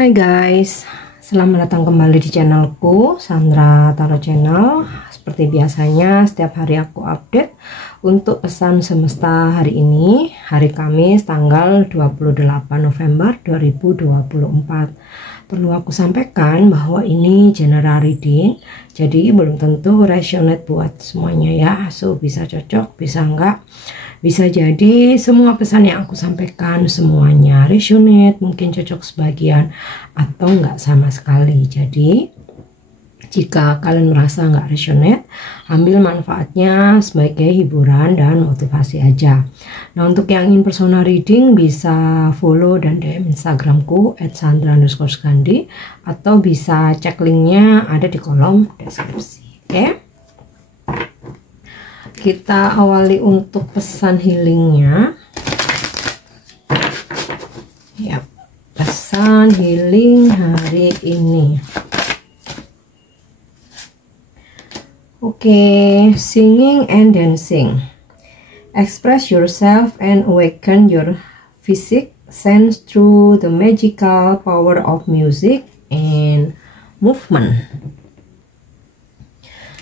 Hai guys, selamat datang kembali di channelku, Sandra Tarot Channel. Seperti biasanya setiap hari aku update untuk pesan semesta hari ini, hari Kamis tanggal 28 November 2024. Perlu aku sampaikan bahwa ini general reading, jadi belum tentu resonate buat semuanya ya. So bisa cocok, bisa enggak. Bisa jadi semua pesan yang aku sampaikan semuanya resonate, mungkin cocok sebagian atau enggak sama sekali. Jadi jika kalian merasa enggak resonate, ambil manfaatnya sebagai hiburan dan motivasi aja. Nah, untuk yang ingin personal reading bisa follow dan DM Instagramku @sandra_skandi atau bisa cek linknya ada di kolom deskripsi. Oke? Kita awali untuk pesan healingnya ya, pesan healing hari ini. Oke, singing and dancing, express yourself and awaken your physique sense through the magical power of music and movement.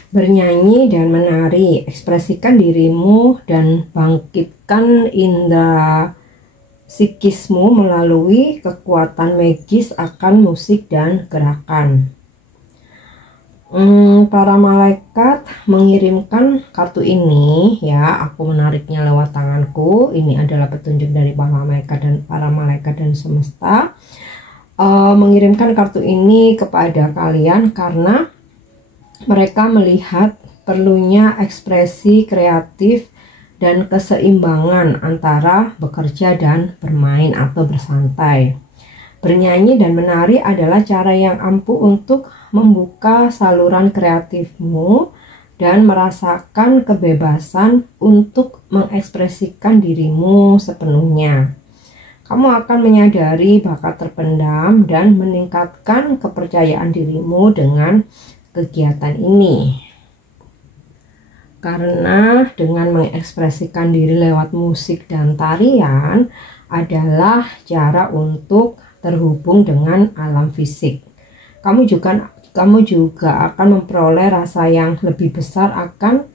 Bernyanyi dan menari, ekspresikan dirimu dan bangkitkan indera psikismu melalui kekuatan magis akan musik dan gerakan. Para malaikat mengirimkan kartu ini ya, aku menariknya lewat tanganku. Ini adalah petunjuk dari para malaikat dan semesta. Mengirimkan kartu ini kepada kalian karena mereka melihat perlunya ekspresi kreatif dan keseimbangan antara bekerja dan bermain atau bersantai. Bernyanyi dan menari adalah cara yang ampuh untuk membuka saluran kreatifmu dan merasakan kebebasan untuk mengekspresikan dirimu sepenuhnya. Kamu akan menyadari bakat terpendam dan meningkatkan kepercayaan dirimu dengan kegiatan ini, karena dengan mengekspresikan diri lewat musik dan tarian adalah cara untuk terhubung dengan alam fisik. Kamu juga akan memperoleh rasa yang lebih besar akan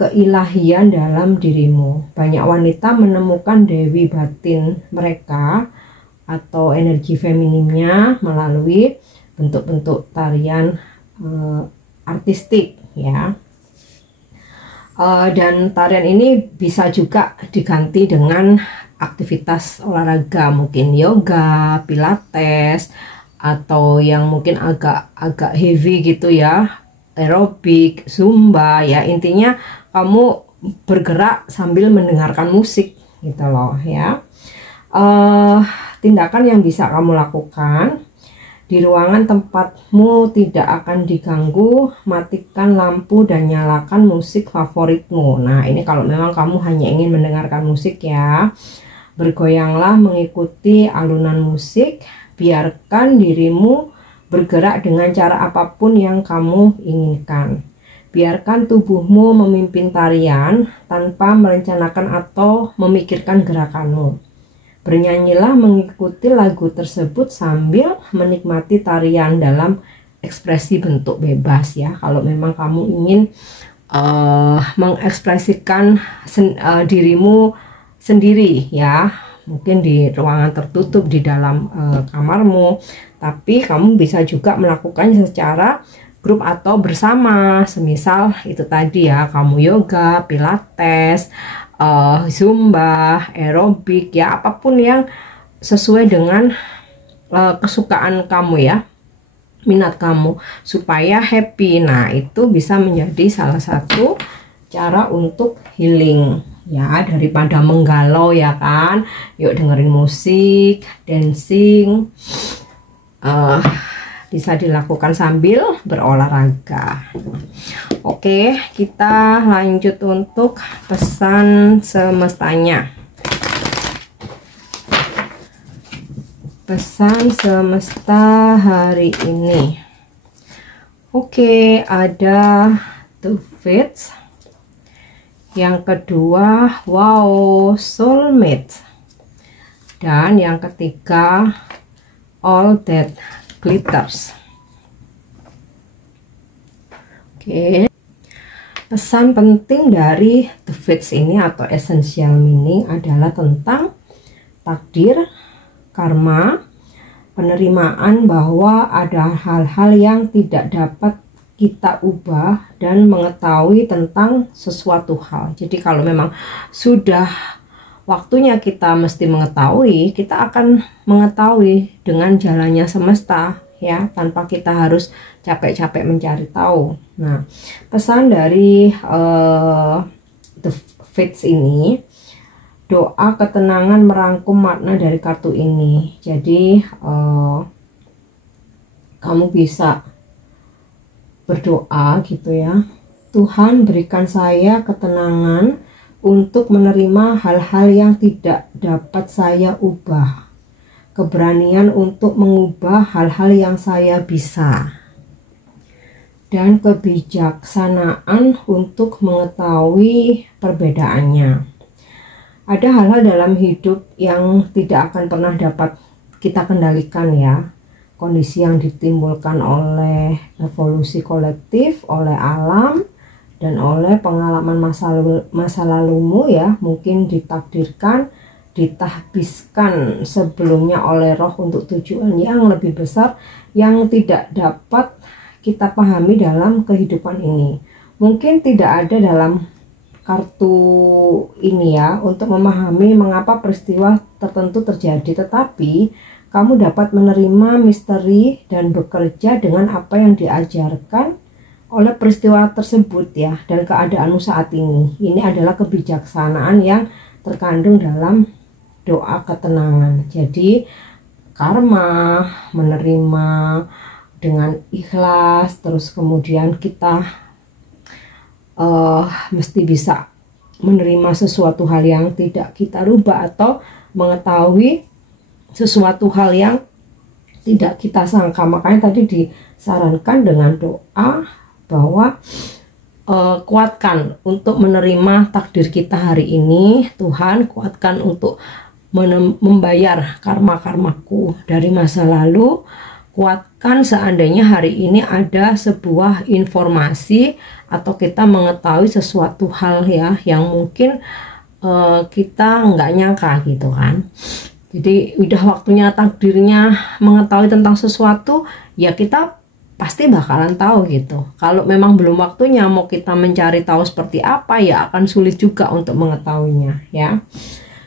keilahian dalam dirimu. Banyak wanita menemukan dewi batin mereka atau energi feminimnya melalui bentuk-bentuk tarian artistik ya, dan tarian ini bisa juga diganti dengan aktivitas olahraga, mungkin yoga, pilates, atau yang mungkin agak heavy gitu ya, aerobik, zumba ya. Intinya kamu bergerak sambil mendengarkan musik gitu loh ya. Tindakan yang bisa kamu lakukan: di ruangan tempatmu tidak akan diganggu, matikan lampu dan nyalakan musik favoritmu. Nah, ini kalau memang kamu hanya ingin mendengarkan musik ya. Bergoyanglah mengikuti alunan musik, biarkan dirimu bergerak dengan cara apapun yang kamu inginkan. Biarkan tubuhmu memimpin tarian tanpa merencanakan atau memikirkan gerakanmu. Bernyanyilah mengikuti lagu tersebut sambil menikmati tarian dalam ekspresi bentuk bebas ya. Kalau memang kamu ingin mengekspresikan dirimu sendiri ya, mungkin di ruangan tertutup di dalam kamarmu, tapi kamu bisa juga melakukannya secara grup atau bersama. Semisal itu tadi ya, kamu yoga, pilates, zumba, aerobik ya, apapun yang sesuai dengan kesukaan kamu ya, minat kamu, supaya happy. Nah, itu bisa menjadi salah satu cara untuk healing ya, daripada menggalau ya kan. Yuk dengerin musik, dancing, bisa dilakukan sambil berolahraga. Oke, kita lanjut untuk pesan semestanya. Pesan semesta hari ini. Oke, ada Two Fates. Yang kedua, wow, soulmate. Dan yang ketiga, all that glitters. Oke. Pesan penting dari The Fates ini atau essential meaning adalah tentang takdir, karma, penerimaan bahwa ada hal-hal yang tidak dapat kita ubah, dan mengetahui tentang sesuatu hal. Jadi kalau memang sudah waktunya kita mesti mengetahui, kita akan mengetahui dengan jalannya semesta, ya, tanpa kita harus capek-capek mencari tahu. Nah, pesan dari The Fates ini, doa ketenangan merangkum makna dari kartu ini. Jadi kamu bisa berdoa gitu ya, Tuhan berikan saya ketenangan untuk menerima hal-hal yang tidak dapat saya ubah, keberanian untuk mengubah hal-hal yang saya bisa, dan kebijaksanaan untuk mengetahui perbedaannya. Ada hal-hal dalam hidup yang tidak akan pernah dapat kita kendalikan ya. Kondisi yang ditimbulkan oleh evolusi kolektif, oleh alam, dan oleh pengalaman masa lalumu ya. Mungkin ditakdirkan, ditahbiskan sebelumnya oleh roh untuk tujuan yang lebih besar yang tidak dapat kita pahami dalam kehidupan ini. Mungkin tidak ada dalam kartu ini ya untuk memahami mengapa peristiwa tertentu terjadi, tetapi kamu dapat menerima misteri dan bekerja dengan apa yang diajarkan oleh peristiwa tersebut ya, dan keadaanmu saat ini. Ini adalah kebijaksanaan yang terkandung dalam doa ketenangan. Jadi karma, menerima dengan ikhlas, terus kemudian kita mesti bisa menerima sesuatu hal yang tidak kita rubah, atau mengetahui sesuatu hal yang tidak kita sangka. Makanya tadi disarankan dengan doa bahwa kuatkan untuk menerima takdir kita hari ini. Tuhan, kuatkan untuk membayar karma-karmaku dari masa lalu. Kuatkan seandainya hari ini ada sebuah informasi atau kita mengetahui sesuatu hal ya yang mungkin kita nggak nyangka gitu kan. Jadi udah waktunya takdirnya mengetahui tentang sesuatu, ya kita pasti bakalan tahu gitu. Kalau memang belum waktunya, mau kita mencari tahu seperti apa, ya akan sulit juga untuk mengetahuinya ya.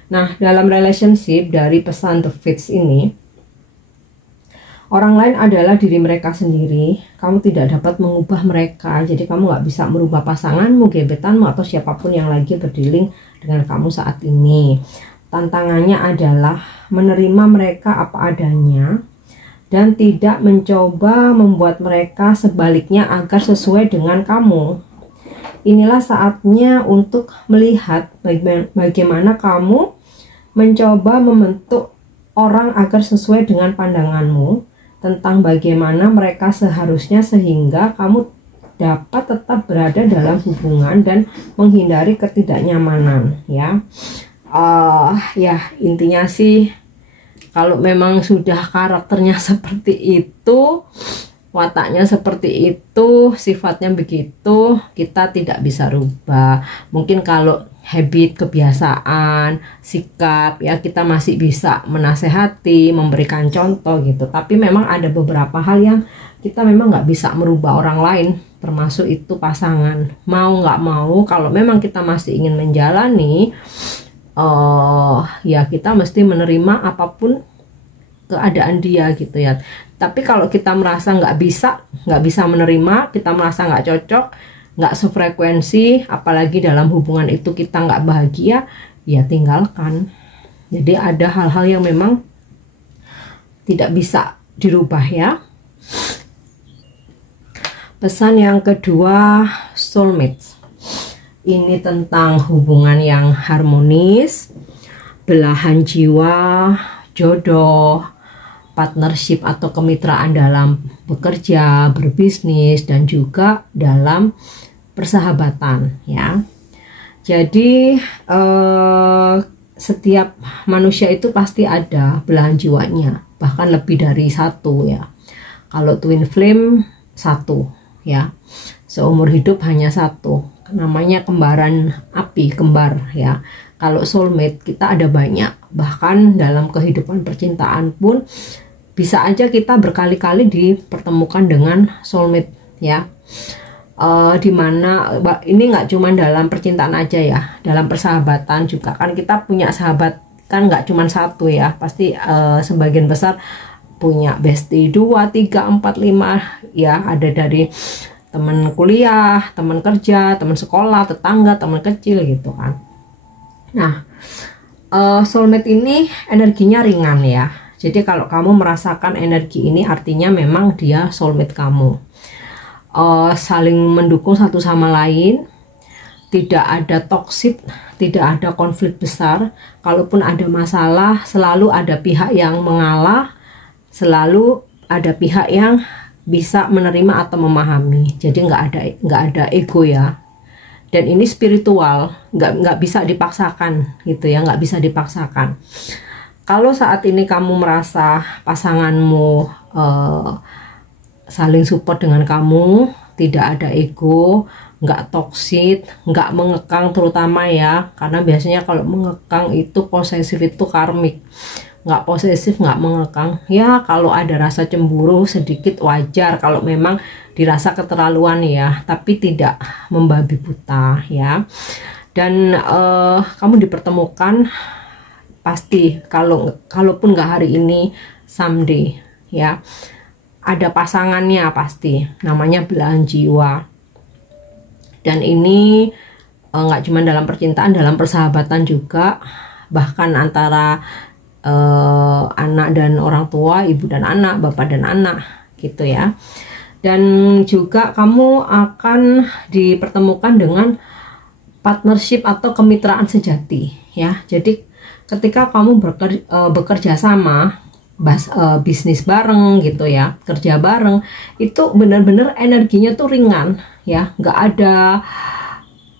Nah, dalam relationship dari pesan The Fates ini, orang lain adalah diri mereka sendiri. Kamu tidak dapat mengubah mereka. Jadi kamu nggak bisa merubah pasanganmu, gebetanmu, atau siapapun yang lagi berdealing dengan kamu saat ini. Tantangannya adalah menerima mereka apa adanya dan tidak mencoba membuat mereka sebaliknya agar sesuai dengan kamu. Inilah saatnya untuk melihat bagaimana kamu mencoba membentuk orang agar sesuai dengan pandanganmu tentang bagaimana mereka seharusnya, sehingga kamu dapat tetap berada dalam hubungan dan menghindari ketidaknyamanan ya. Ya intinya sih, kalau memang sudah karakternya seperti itu, wataknya seperti itu, sifatnya begitu, kita tidak bisa rubah. Mungkin kalau habit, kebiasaan, sikap ya kita masih bisa menasehati, memberikan contoh gitu. Tapi memang ada beberapa hal yang kita memang nggak bisa merubah orang lain, termasuk itu pasangan. Mau nggak mau, kalau memang kita masih ingin menjalani, ya kita mesti menerima apapun keadaan dia gitu ya. Tapi kalau kita merasa nggak bisa menerima, kita merasa nggak cocok, nggak sefrekuensi, apalagi dalam hubungan itu kita nggak bahagia, ya tinggalkan. Jadi ada hal-hal yang memang tidak bisa dirubah ya. Pesan yang kedua, soulmates. Ini tentang hubungan yang harmonis, belahan jiwa, jodoh, partnership atau kemitraan dalam bekerja, berbisnis, dan juga dalam persahabatan ya. Jadi setiap manusia itu pasti ada belahan jiwanya, bahkan lebih dari satu ya. Kalau twin flame satu ya, seumur hidup hanya satu, namanya kembaran api, kembar ya. Kalau soulmate kita ada banyak, bahkan dalam kehidupan percintaan pun bisa aja kita berkali-kali dipertemukan dengan soulmate ya. Dimana ini nggak cuma dalam percintaan aja ya, dalam persahabatan juga kan kita punya sahabat kan nggak cuma satu ya, pasti sebagian besar punya bestie 2, 3, 4, 5 ya, ada dari teman kuliah, teman kerja, teman sekolah, tetangga, teman kecil gitu kan. Nah, soulmate ini energinya ringan ya, jadi kalau kamu merasakan energi ini artinya memang dia soulmate kamu. Saling mendukung satu sama lain, tidak ada toksik, tidak ada konflik besar. Kalaupun ada masalah, selalu ada pihak yang mengalah, selalu ada pihak yang bisa menerima atau memahami. Jadi nggak ada ego ya. Dan ini spiritual, nggak bisa dipaksakan gitu ya, nggak bisa dipaksakan. Kalau saat ini kamu merasa pasanganmu saling support dengan kamu, tidak ada ego, nggak toksik, nggak mengekang terutama ya, karena biasanya kalau mengekang itu posesif, itu karmik. Nggak posesif, nggak mengekang ya. Kalau ada rasa cemburu sedikit wajar kalau memang dirasa keterlaluan ya, tapi tidak membabi buta ya. Dan kamu dipertemukan pasti, kalaupun nggak hari ini, someday ya, ada pasangannya pasti, namanya belahan jiwa. Dan ini nggak cuma dalam percintaan, dalam persahabatan juga, bahkan antara anak dan orang tua, ibu dan anak, bapak dan anak gitu ya. Dan juga kamu akan dipertemukan dengan partnership atau kemitraan sejati ya. Jadi ketika kamu bekerja sama, bisnis bareng gitu ya, kerja bareng, itu benar-benar energinya tuh ringan ya, nggak ada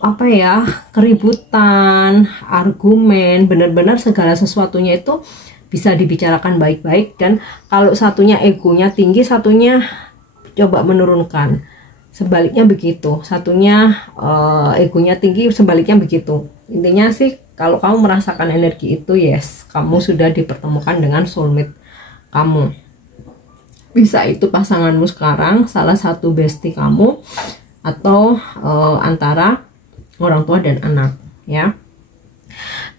apa ya, keributan, argumen, benar-benar segala sesuatunya itu bisa dibicarakan baik-baik. Dan kalau satunya egonya tinggi, satunya coba menurunkan, sebaliknya begitu, satunya egonya tinggi, sebaliknya begitu. Intinya sih kalau kamu merasakan energi itu, yes, kamu sudah dipertemukan dengan soulmate kamu. Bisa itu pasanganmu sekarang, salah satu bestie kamu, atau antara orang tua dan anak ya.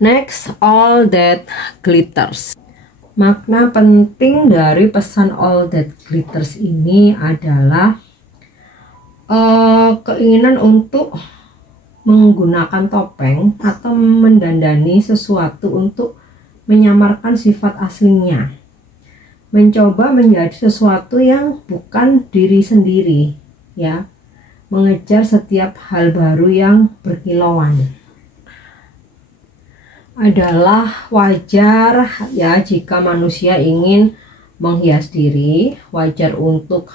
Next, all that glitters. Makna penting dari pesan all that glitters ini adalah keinginan untuk menggunakan topeng atau mendandani sesuatu untuk menyamarkan sifat aslinya, mencoba menjadi sesuatu yang bukan diri sendiri ya, mengejar setiap hal baru yang berkilauan. Adalah wajar ya jika manusia ingin menghias diri, wajar untuk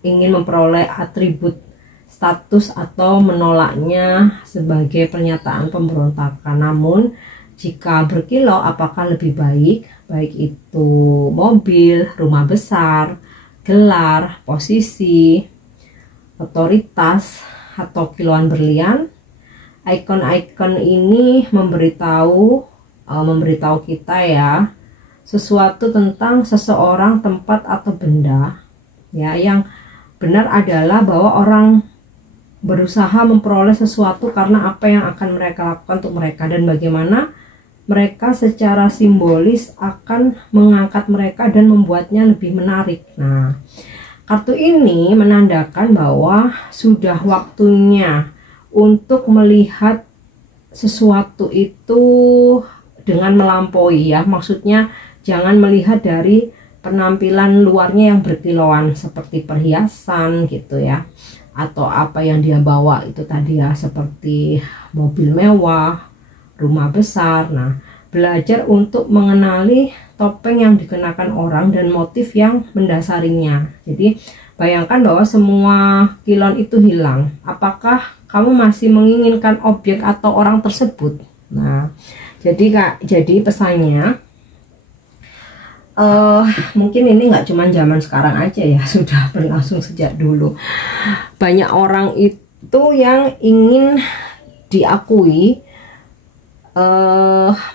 ingin memperoleh atribut status atau menolaknya sebagai pernyataan pemberontakan. Namun jika berkilau, apakah lebih baik itu mobil, rumah besar, gelar, posisi, otoritas, atau kilauan berlian? Ikon-ikon ini memberitahu kita ya sesuatu tentang seseorang, tempat, atau benda ya. Yang benar adalah bahwa orang berusaha memperoleh sesuatu karena apa yang akan mereka lakukan untuk mereka, dan bagaimana mereka secara simbolis akan mengangkat mereka dan membuatnya lebih menarik. Nah, kartu ini menandakan bahwa sudah waktunya untuk melihat sesuatu itu dengan melampaui ya. Maksudnya jangan melihat dari penampilan luarnya yang berkilauan seperti perhiasan gitu ya, atau apa yang dia bawa itu tadi ya, seperti mobil mewah, rumah besar. Nah, belajar untuk mengenali topeng yang dikenakan orang dan motif yang mendasarinya. Jadi bayangkan bahwa semua kilauan itu hilang. Apakah kamu masih menginginkan objek atau orang tersebut? Nah, jadi pesannya, Mungkin ini nggak cuma zaman sekarang aja ya, sudah berlangsung sejak dulu. Banyak orang itu yang ingin diakui,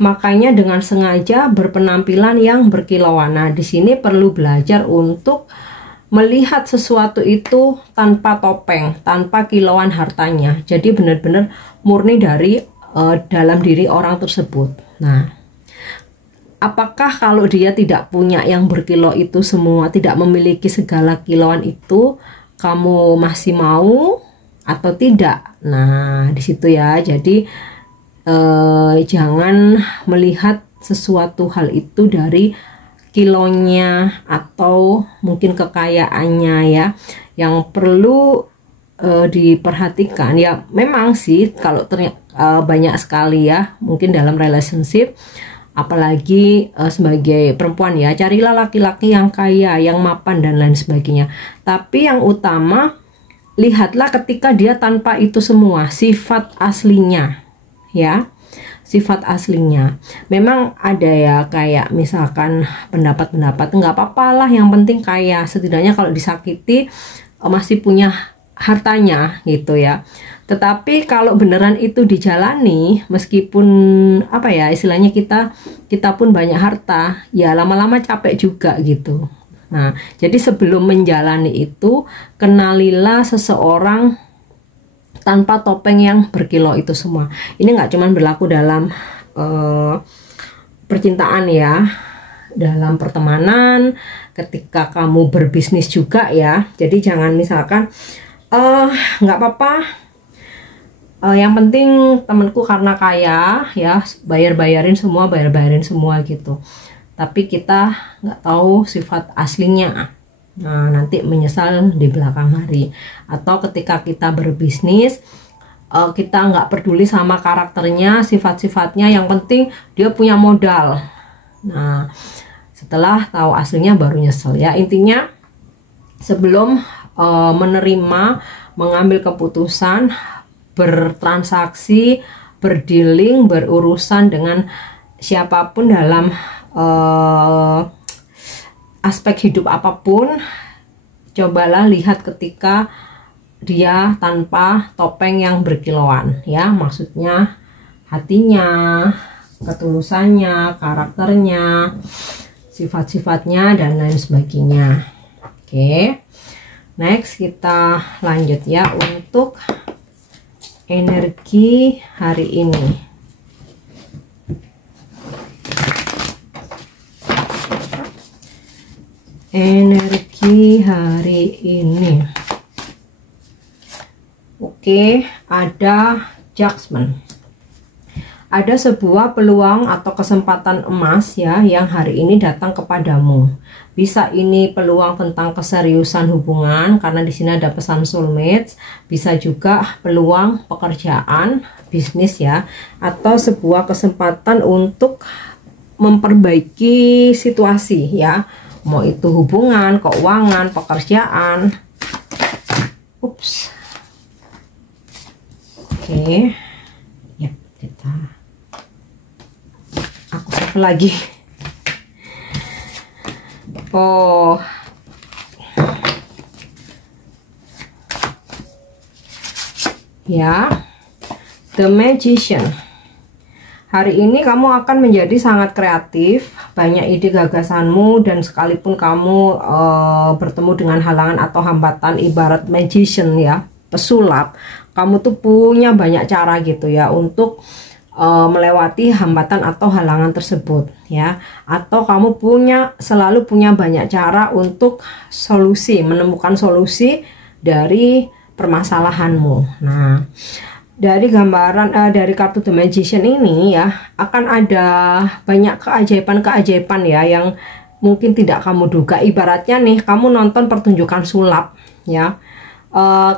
makanya dengan sengaja berpenampilan yang berkilauan. Nah, di sini perlu belajar untuk melihat sesuatu itu tanpa topeng, tanpa kilauan hartanya. Jadi benar-benar murni dari dalam diri orang tersebut. Nah, apakah kalau dia tidak punya yang berkilau itu semua, tidak memiliki segala kilauan itu, kamu masih mau atau tidak? Nah, di situ ya. Jadi jangan melihat sesuatu hal itu dari kilonya atau mungkin kekayaannya ya. Yang perlu diperhatikan ya, memang sih kalau banyak sekali ya, mungkin dalam relationship, apalagi sebagai perempuan ya, carilah laki-laki yang kaya, yang mapan dan lain sebagainya. Tapi yang utama, lihatlah ketika dia tanpa itu semua, sifat aslinya ya, sifat aslinya. Memang ada ya, kayak misalkan pendapat-pendapat nggak apa-apa lah, yang penting kaya, setidaknya kalau disakiti masih punya hartanya gitu ya. Tetapi kalau beneran itu dijalani, meskipun apa ya istilahnya, kita pun banyak harta, ya lama-lama capek juga gitu. Nah, jadi sebelum menjalani itu, kenalilah seseorang tanpa topeng yang berkilau itu semua. Ini nggak cuman berlaku dalam percintaan ya, dalam pertemanan, ketika kamu berbisnis juga ya. Jadi jangan misalkan nggak apa-apa, yang penting temanku karena kaya ya, bayar-bayarin semua gitu. Tapi kita nggak tahu sifat aslinya. Nah, nanti menyesal di belakang hari. Atau ketika kita berbisnis, kita nggak peduli sama karakternya, sifat-sifatnya, yang penting dia punya modal. Nah, setelah tahu aslinya baru nyesel ya. Intinya sebelum menerima, mengambil keputusan, bertransaksi, berdealing, berurusan dengan siapapun dalam aspek hidup apapun, cobalah lihat ketika dia tanpa topeng yang berkilauan ya, maksudnya hatinya, ketulusannya, karakternya, sifat-sifatnya dan lain sebagainya. Oke, next kita lanjut ya untuk energi hari ini. Energi hari ini. Oke, ada Judgment. Ada sebuah peluang atau kesempatan emas ya yang hari ini datang kepadamu. Bisa ini peluang tentang keseriusan hubungan karena di sini ada pesan soulmates. Bisa juga peluang pekerjaan, bisnis ya, atau sebuah kesempatan untuk memperbaiki situasi ya. Mau itu hubungan, keuangan, pekerjaan. Ups. Oke. Ya, aku save lagi. Oh. Ya. The Magician. Hari ini kamu akan menjadi sangat kreatif, banyak ide gagasanmu, dan sekalipun kamu bertemu dengan halangan atau hambatan, ibarat magician ya, pesulap, kamu tuh punya banyak cara gitu ya untuk melewati hambatan atau halangan tersebut ya. Atau kamu selalu punya banyak cara untuk menemukan solusi dari permasalahanmu. Nah, dari gambaran dari kartu The Magician ini ya, akan ada banyak keajaiban-keajaiban ya yang mungkin tidak kamu duga. Ibaratnya nih, kamu nonton pertunjukan sulap ya,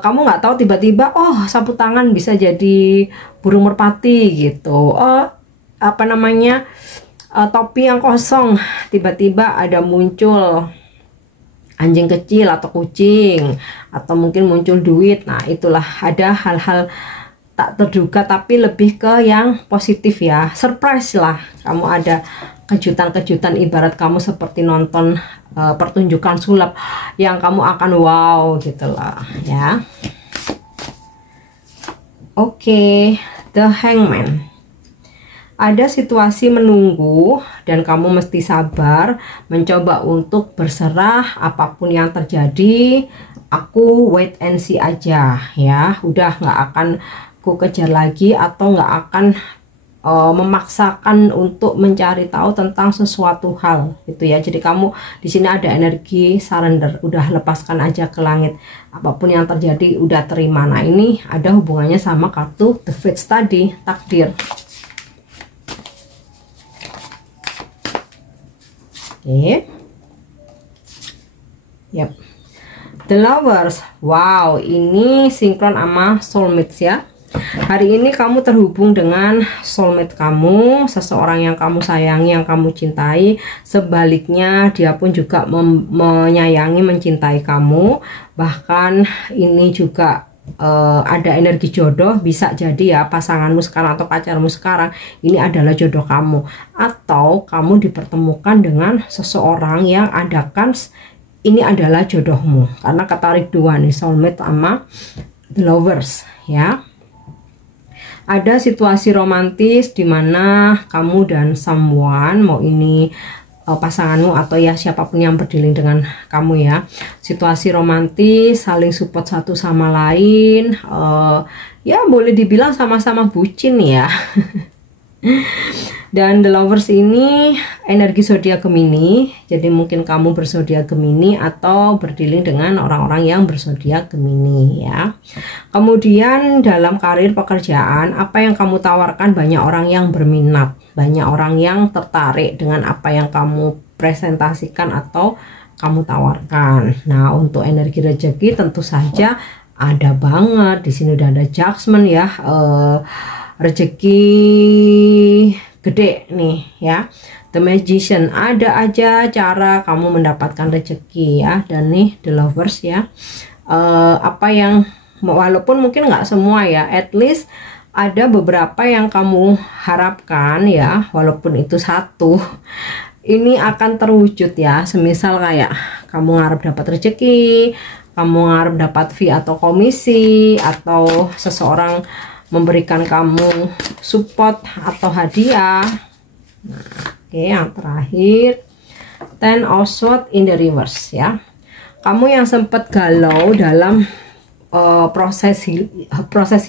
kamu nggak tahu tiba-tiba sapu tangan bisa jadi burung merpati gitu. Topi yang kosong tiba-tiba ada muncul anjing kecil atau kucing, atau mungkin muncul duit. Nah, itulah ada hal-hal tak terduga, tapi lebih ke yang positif ya, surprise lah. Kamu ada kejutan-kejutan, ibarat kamu seperti nonton pertunjukan sulap yang kamu akan wow gitu lah ya. Oke, The Hangman. Ada situasi menunggu dan kamu mesti sabar, mencoba untuk berserah apapun yang terjadi. Aku wait and see aja ya, udah nggak akan ku kejar lagi atau nggak akan memaksakan untuk mencari tahu tentang sesuatu hal gitu ya. Jadi kamu di sini ada energi surrender, udah lepaskan aja ke langit, apapun yang terjadi udah terima. Nah ini ada hubungannya sama kartu The Fates tadi, takdir. Oke. Yep. The Lovers. Wow, ini sinkron sama soulmates ya. Hari ini kamu terhubung dengan soulmate kamu, seseorang yang kamu sayangi, yang kamu cintai. Sebaliknya dia pun juga menyayangi, mencintai kamu. Bahkan ini juga ada energi jodoh, bisa jadi ya pasanganmu sekarang atau pacarmu sekarang ini adalah jodoh kamu, atau kamu dipertemukan dengan seseorang yang adakan ini adalah jodohmu, karena ketarik dua nih, soulmate sama The Lovers ya. Ada situasi romantis dimana kamu dan someone, mau ini pasanganmu atau ya siapapun yang berdealing dengan kamu ya, situasi romantis, saling support satu sama lain, ya boleh dibilang sama-sama bucin ya. Dan The Lovers ini energi zodiak Gemini, jadi mungkin kamu berzodiak Gemini atau berdealing dengan orang-orang yang berzodiak Gemini ya. Kemudian dalam karir pekerjaan, apa yang kamu tawarkan banyak orang yang berminat, banyak orang yang tertarik dengan apa yang kamu presentasikan atau kamu tawarkan. Nah untuk energi rezeki tentu saja ada banget di sini, udah ada Judgment ya, rezeki gede nih ya. The Magician, ada aja cara kamu mendapatkan rezeki ya. Dan nih The Lovers ya, apa yang walaupun mungkin nggak semua ya, at least ada beberapa yang kamu harapkan ya, walaupun itu satu, ini akan terwujud ya. Semisal kayak kamu ngarep dapat rezeki, kamu ngarep dapat fee atau komisi, atau seseorang memberikan kamu support atau hadiah. Nah, oke, yang terakhir Ten of Swords in the reverse ya. Kamu yang sempat galau dalam proses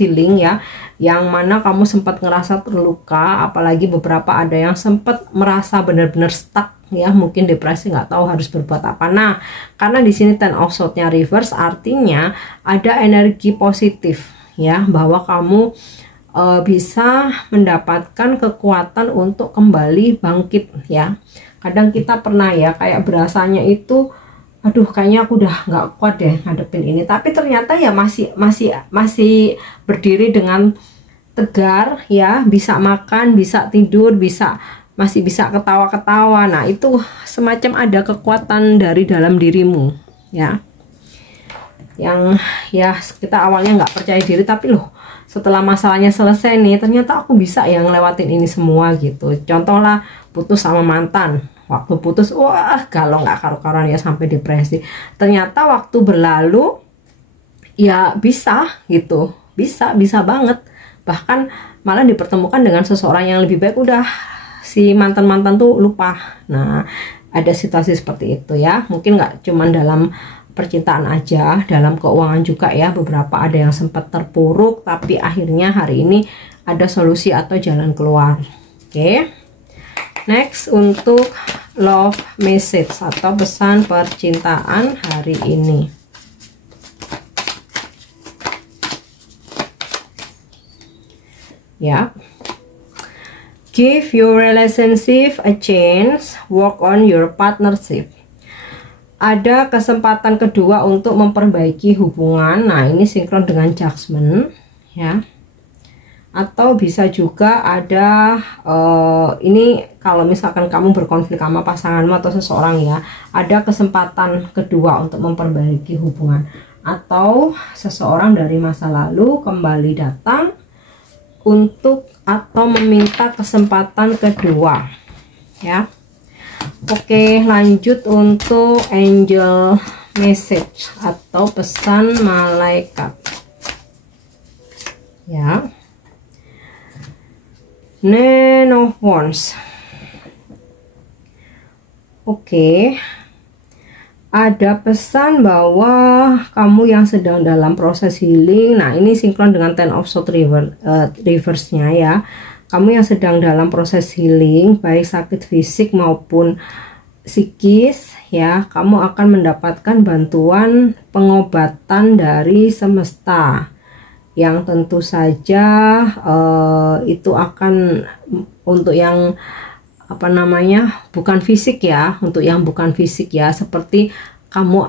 healing ya, yang mana kamu sempat ngerasa terluka, apalagi beberapa ada yang sempat merasa benar-benar stuck ya, mungkin depresi, nggak tahu harus berbuat apa. Nah karena di sini Ten of Swords-nya reverse, artinya ada energi positif ya, bahwa kamu bisa mendapatkan kekuatan untuk kembali bangkit ya. Kadang kita pernah ya kayak berasanya itu, aduh kayaknya aku udah nggak kuat deh ngadepin ini, tapi ternyata ya masih berdiri dengan tegar ya, bisa makan, bisa tidur, masih bisa ketawa-ketawa. Nah itu semacam ada kekuatan dari dalam dirimu ya, yang ya kita awalnya nggak percaya diri, tapi loh setelah masalahnya selesai nih ternyata aku bisa yang ngelewatin ini semua gitu. Contoh lah putus sama mantan, waktu putus wah galau nggak karu-karuan ya, sampai depresi. Ternyata waktu berlalu ya bisa gitu, bisa banget, bahkan malah dipertemukan dengan seseorang yang lebih baik, udah si mantan-mantan tuh lupa. Nah ada situasi seperti itu ya, mungkin nggak cuman dalam percintaan aja, dalam keuangan juga ya, beberapa ada yang sempat terpuruk tapi akhirnya hari ini ada solusi atau jalan keluar. Oke. Next untuk love message atau pesan percintaan hari ini. Ya. Give your relationship a chance, work on your partnership. Ada kesempatan kedua untuk memperbaiki hubungan. Nah ini sinkron dengan Judgment ya, atau bisa juga ada ini kalau misalkan kamu berkonflik sama pasanganmu atau seseorang ya, ada kesempatan kedua untuk memperbaiki hubungan, atau seseorang dari masa lalu kembali datang untuk atau meminta kesempatan kedua ya. Oke, lanjut untuk angel message atau pesan malaikat ya. Nine of Wands. Oke, ada pesan bahwa kamu yang sedang dalam proses healing. Nah, ini sinkron dengan Ten of Swords reverse-nya ya. Kamu yang sedang dalam proses healing, baik sakit fisik maupun psikis ya. Kamu akan mendapatkan bantuan pengobatan dari semesta, yang tentu saja itu akan untuk yang apa namanya, bukan fisik ya, untuk yang bukan fisik ya, seperti kamu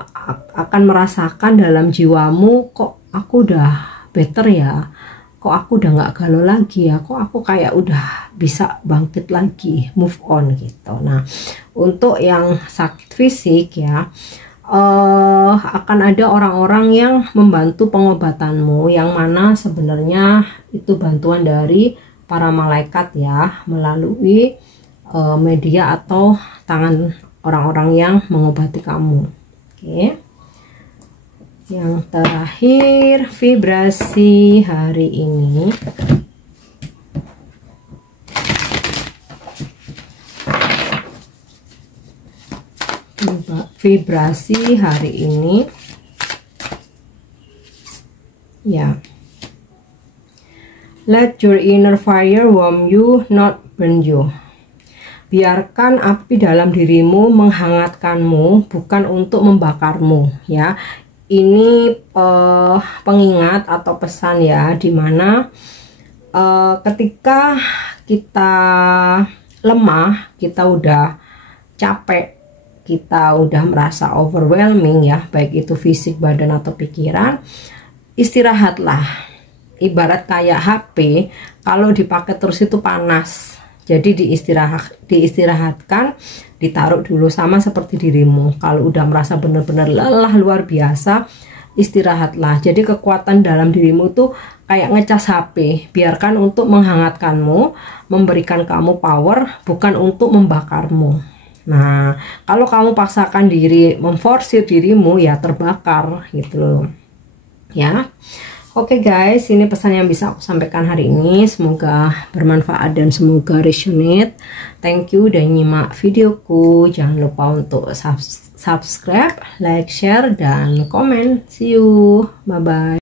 akan merasakan dalam jiwamu, kok aku udah better ya, kok aku udah nggak galau lagi ya, kok aku kayak udah bisa bangkit lagi, move on gitu. Nah, untuk yang sakit fisik ya, akan ada orang-orang yang membantu pengobatanmu, yang mana sebenarnya itu bantuan dari para malaikat ya, melalui media atau tangan orang-orang yang mengobati kamu. Oke. Yang terakhir, vibrasi hari ini. Vibrasi hari ini ya. Let your inner fire warm you, not burn you. Biarkan api dalam dirimu menghangatkanmu, bukan untuk membakarmu ya. Ini pengingat atau pesan ya, dimana ketika kita lemah, kita udah capek, kita udah merasa overwhelming ya, baik itu fisik, badan atau pikiran, istirahatlah. Ibarat kayak HP, kalau dipakai terus itu panas. Jadi diistirahatkan, ditaruh dulu, sama seperti dirimu. Kalau udah merasa benar-benar lelah luar biasa, istirahatlah. Jadi kekuatan dalam dirimu tuh kayak ngecas HP, biarkan untuk menghangatkanmu, memberikan kamu power, bukan untuk membakarmu. Nah, kalau kamu paksakan diri, memforsir dirimu, ya terbakar gitu loh ya. Oke guys, ini pesan yang bisa aku sampaikan hari ini. Semoga bermanfaat dan semoga resonate. Thank you udah nyimak videoku. Jangan lupa untuk subscribe, like, share, dan komen. See you, bye bye.